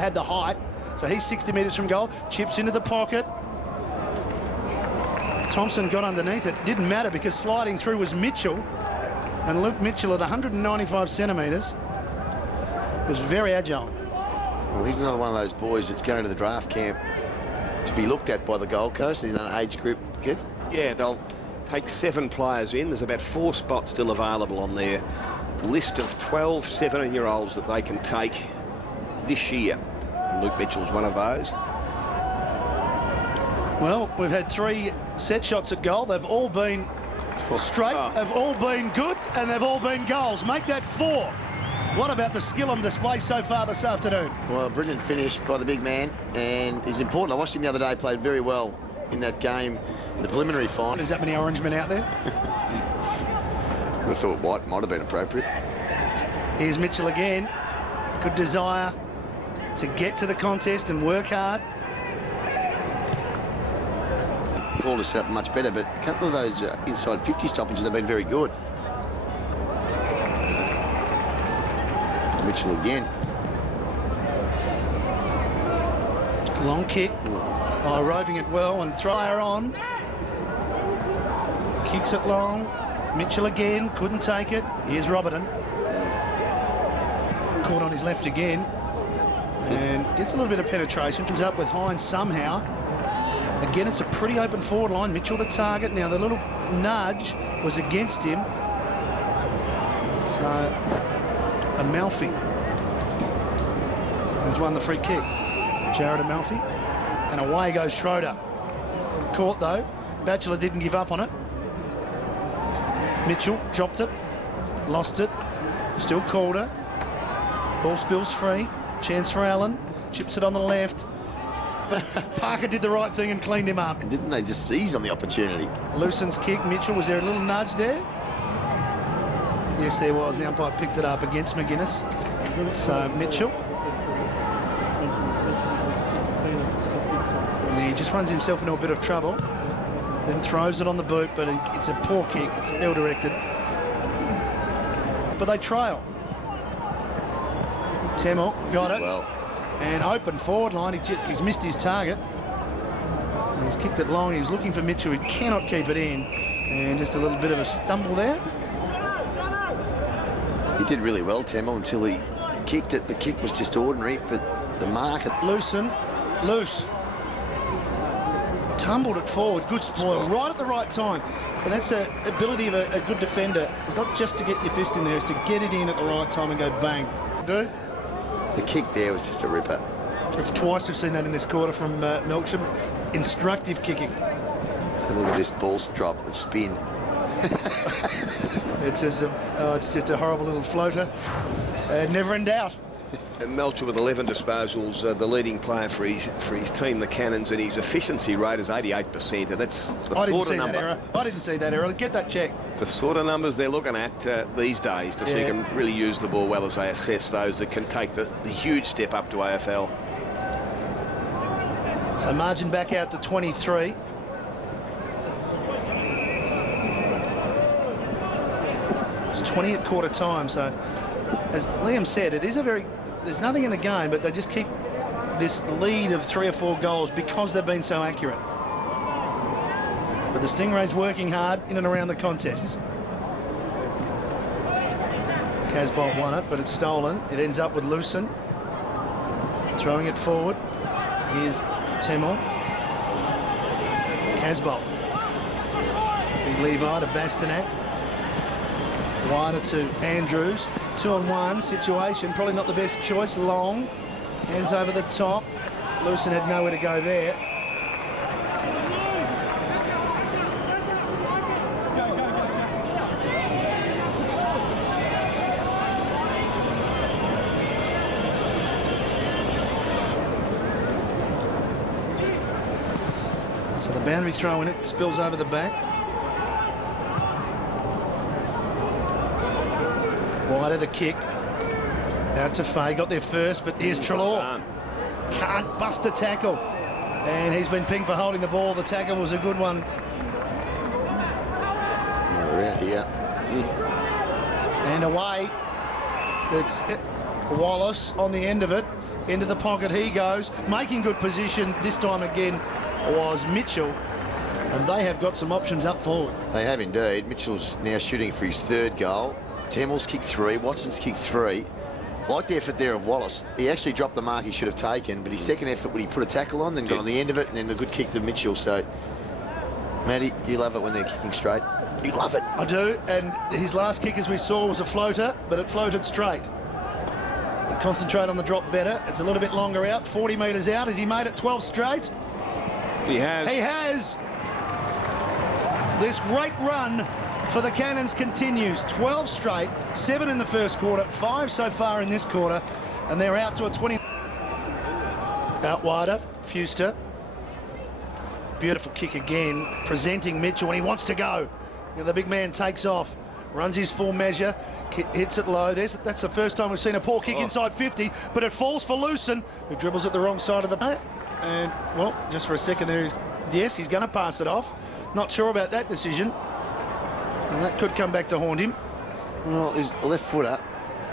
Had the height, so he's 60 metres from goal. Chips into the pocket. Thompson got underneath it. Didn't matter because sliding through was Mitchell. And Luke Mitchell at 195 centimetres was very agile. Well, he's another one of those boys that's going to the draft camp to be looked at by the Gold Coast in an age group, Kev. Yeah, they'll take 7 players in. There's about 4 spots still available on their list of 12 17-year-olds that they can take this year. Luke Mitchell's one of those. Well, we've had 3 set shots at goal. They've all been straight, they've all been good, and they've all been goals. Make that 4. What about the skill on display so far this afternoon? Well, a brilliant finish by the big man, and he's important. I watched him the other day, played very well in that game, the preliminary final. There's that many Orangemen out there? I thought White might have been appropriate. Here's Mitchell again. Good desire to get to the contest and work hard. Called us up much better, but a couple of those inside 50 stoppages have been very good. Mitchell again. Long kick. Oh, roving it well and thrower on. Kicks it long. Mitchell again. Couldn't take it. Here's Robertson. Caught on his left again. And gets a little bit of penetration. Comes up with Hines somehow. Again, it's a pretty open forward line. Mitchell the target. Now, the little nudge was against him. So, Amalfi has won the free kick. Jared Amalfi. And away goes Schroeder. Caught, though. Batchelor didn't give up on it. Mitchell dropped it. Lost it. Still called her. Ball spills free. Chance for Allen. Chips it on the left. Parker did the right thing and cleaned him up. And didn't they just seize on the opportunity? Loosen's kick. Mitchell, was there a little nudge there? Yes, there was. The umpire picked it up against McGuinness. So, Mitchell. And he just runs himself into a bit of trouble. Then throws it on the boot, but it's a poor kick. It's ill-directed. But they trail. Temmell got it. Well. And open forward line. He's missed his target. And he's kicked it long. He was looking for Mitchell. He cannot keep it in. And just a little bit of a stumble there. He did really well, Temmell, until he kicked it. The kick was just ordinary, but the mark... Loosen. Loose. Tumbled it forward. Good spoil. Right at the right time. And that's the ability of a good defender. It's not just to get your fist in there. It's to get it in at the right time and go bang. Do? The kick there was just a ripper. It's twice we've seen that in this quarter from Melksham. Instructive kicking. So look at this ball drop and spin. It's just a horrible little floater. Never in doubt. And Melcher with 11 disposals, the leading player for his team, the Cannons, and his efficiency rate is 88%. And that's the sort of number. I didn't see that error. Get that checked. The sort of numbers they're looking at these days to see who can really use the ball well as they assess those that can take the huge step up to AFL. So margin back out to 23. It's 20 at quarter time. So as Liam said, it is there's nothing in the game, but they just keep this lead of 3 or 4 goals because they've been so accurate. But the Stingrays working hard in and around the contest. Casbolt won it, but it's stolen. It ends up with Loosen. Throwing it forward. Here's Temmell. Casbolt. Big Levi to Bastanak. Wider to Andrews. 2-on-1 situation. Probably not the best choice. Long. Hands over the top. Loosen had nowhere to go there. So the boundary throw in it spills over the back. Wider the kick. Out to Fay. Got there first, but here's Treloar. Can't bust the tackle. And he's been pinged for holding the ball. The tackle was a good one. They're out here. And away. Wallace on the end of it. Into the pocket he goes. Making good position this time again was Mitchell. And they have got some options up forward. They have indeed. Mitchell's now shooting for his 3rd goal. Temmel's kicked 3. Watson's kicked 3. Like the effort there of Wallace. He actually dropped the mark he should have taken, but his second effort when he put a tackle on, then got on the end of it, and then the good kick to Mitchell. So, Matty, you love it when they're kicking straight. You love it. I do, and his last kick, as we saw, was a floater, but it floated straight. Concentrate on the drop better. It's a little bit longer out, 40 metres out. Has he made it 12 straight? He has. He has. This great run for the Cannons continues. 12 straight, 7 in the first quarter, 5 so far in this quarter, and they're out to a 20. Out wider, Fuster. Beautiful kick again, presenting Mitchell, and he wants to go. The big man takes off, runs his full measure, hits it low. That's the first time we've seen a poor kick inside 50, but it falls for Lewson, who dribbles at the wrong side of the bat. And, well, just for a second there, yes, he's going to pass it off. Not sure about that decision. And that could come back to haunt him. Well, his left footer,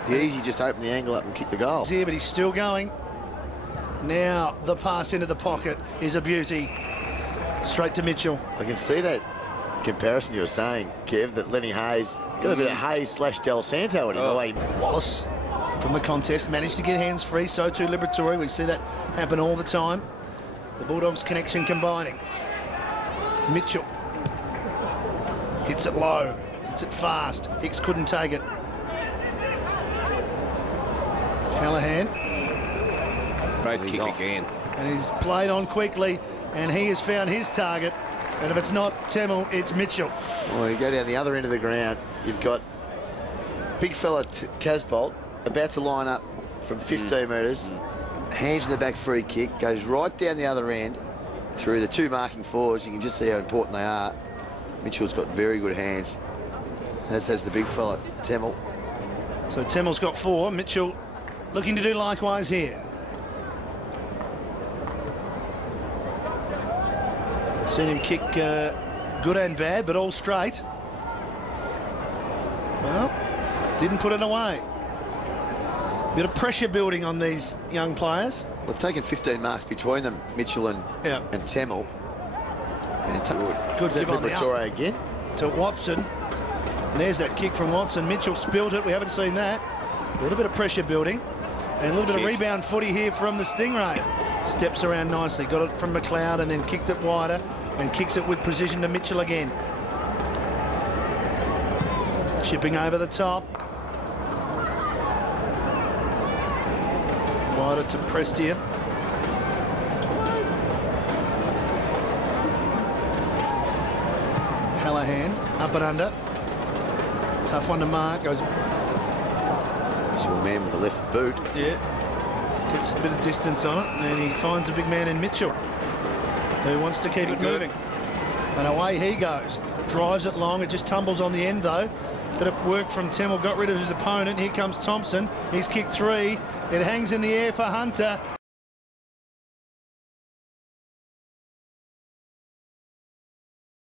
the easy just open the angle up and kick the goal. He's here, but he's still going. Now the pass into the pocket is a beauty. Straight to Mitchell. I can see that comparison you were saying, Kev, that Lenny Hayes got a bit of Hayes / Del Santo in him. The way Wallace from the contest managed to get hands free, so too Liberatore. We see that happen all the time. The Bulldogs connection combining. Mitchell hits it low, hits it fast. Hicks couldn't take it. Callahan. Great kick again. And he's played on quickly, and he has found his target. And if it's not Temmel, it's Mitchell. Well, you go down the other end of the ground, you've got big fella Casbolt about to line up from 15 metres. Hands in the back, free kick, goes right down the other end through the 2 marking forwards. You can just see how important they are. Mitchell's got very good hands, as has the big fella Temmel. So Temmel's got 4. Mitchell looking to do likewise here. Seen him kick good and bad, but all straight. Well, didn't put it away. Bit of pressure building on these young players. They've taken 15 marks between them, Mitchell and Temmel. And good give on the Liberatore again. To Watson. And there's that kick from Watson. Mitchell spilled it. We haven't seen that. A little bit of pressure building. And a little bit of rebound footy here from the Stingray. Steps around nicely. Got it from McLeod and then kicked it wider. And kicks it with precision to Mitchell again. Chipping over the top. Wider to Prestia. Callahan, up and under. Tough one to mark. Goes. Short man with the left boot. Yeah. Gets a bit of distance on it, and he finds a big man in Mitchell, who wants to keep it moving. And away he goes. Drives it long. It just tumbles on the end, though. But it worked from Temmel, got rid of his opponent. Here comes Thompson. He's kicked 3. It hangs in the air for Hunter.